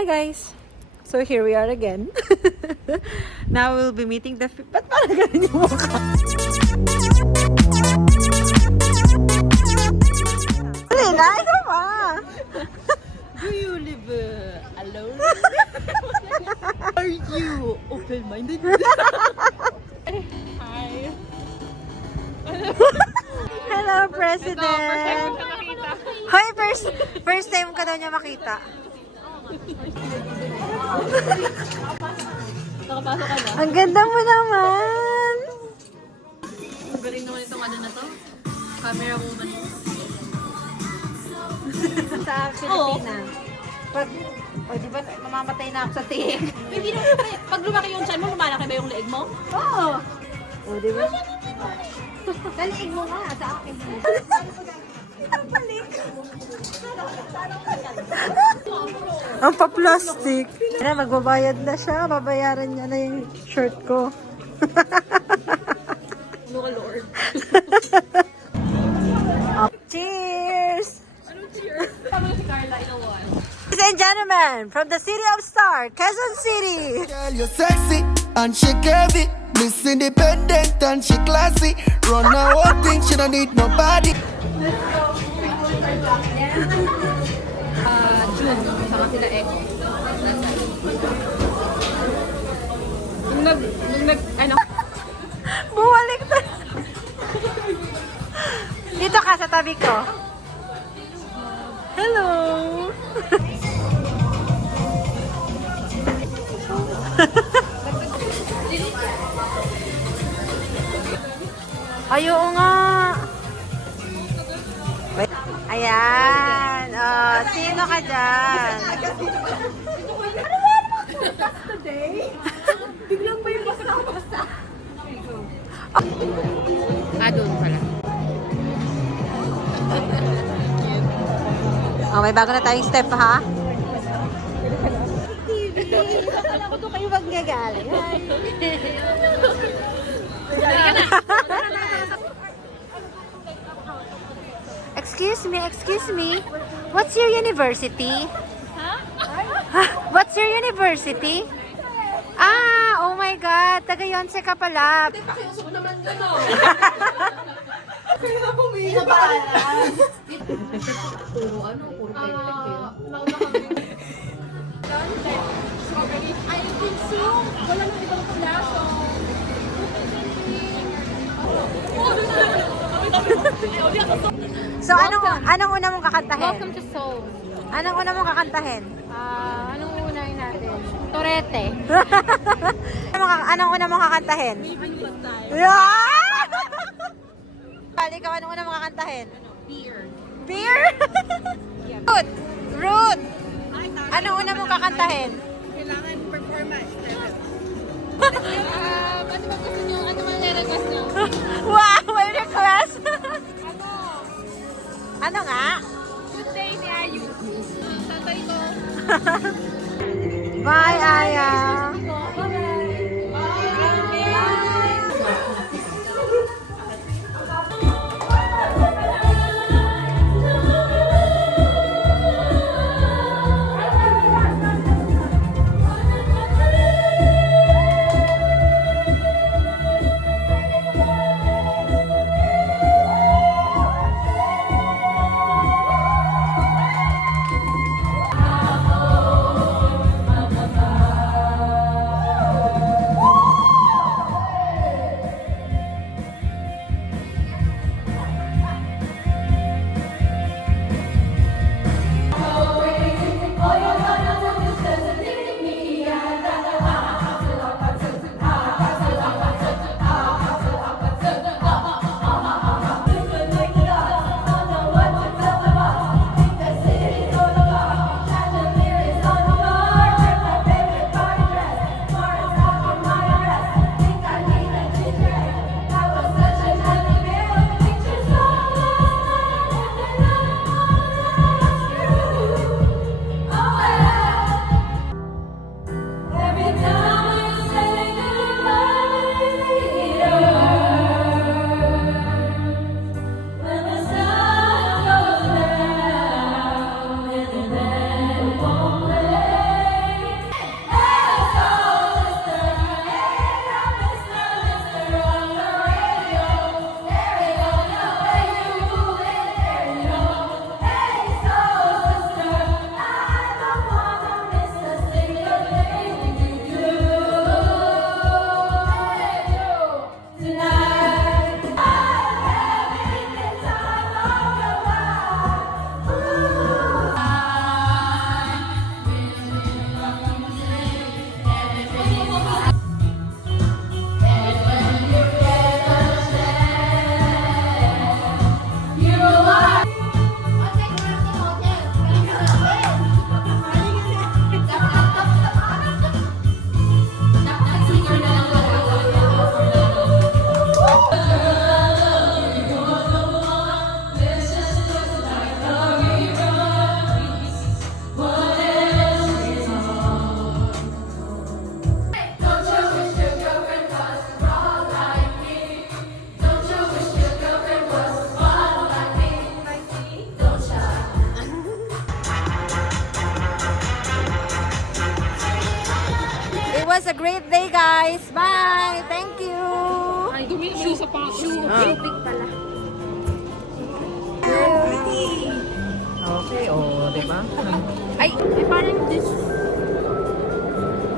Hi guys! So here we are again. Now we'll be meeting the... Ba't parang ganun yung mukha? Halina, ito pa! Do you live alone? Are you open-minded? Hi. Hello, President! Hi, first time ka daw niya makita. Nakapasok ka na? Ang ganda mo naman! Ang galing naman itong ano na to? Camera woman. Sa Pilipina. Pag, di ba mamamatay na ako sa tiig? Hindi na, pag lumaki yung chan mo, lumalaki ba yung leeg mo? Oo! O, di ba? Kaliig mo nga, sa akin. Balik. Ang pa-plastic. Na, magbabayad na siya. Babayaran niya na yung shirt ko. Ano ka, Lord? Cheers! Anong cheers? Tama si Carla in a while. Ladies and gentlemen, from the city of Star, Quezon City. Girl, you're sexy and she curvy. Miss Independent and she classy. Run her whole thing, she don't need nobody. June, saka sila Echo. Ano? Bumalik na. Dito ka sa tabi ko. Hello! Ay, oo nga. Wait. Ayan. Oh, sino ka dyan? Biglang pa yung basta-basta. Doon pala. Oh, may bago na tayong step, ha? Akala ko doon kayo maggagaling. Excuse me. What's your university? What's your university? Ah, oh my God. Taga Yonsei ka pala. Pakiuso ko naman gano'n. Kaya pumili ka ba? Puro ano, puro pekpek kayo. I think so. Wala nang ibang pulaso. So, anong una mong kakantahin? Welcome to Seoul. Anong una mong kakantahin? Anong unahin natin? Torete. Anong una mong kakantahin? Yeah! Ikaw, anong una mong kakantahin? Beer. Beer? Root! Anong una mong kakantahin? Kailangan performance. Ano ba gusto nyo? Ano ba nire-request nyo? Wow! May request! Ano nga? Good day ni Ayu. Tatay ko. Bye, Aya! us a great day, guys. Bye! Thank you! Ay, dumi naman yung sapatos. Big pala. Okay, oh, di ba? Ay, parang this.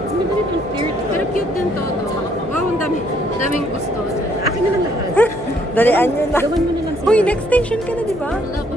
Hindi ba itong clear? Pero cute din to, no? Wow, ang daming gusto. Akin na lang lahat. Dalian nyo na. Gawan mo na lang sila. Uy, next station ka na, di ba? Wala pa.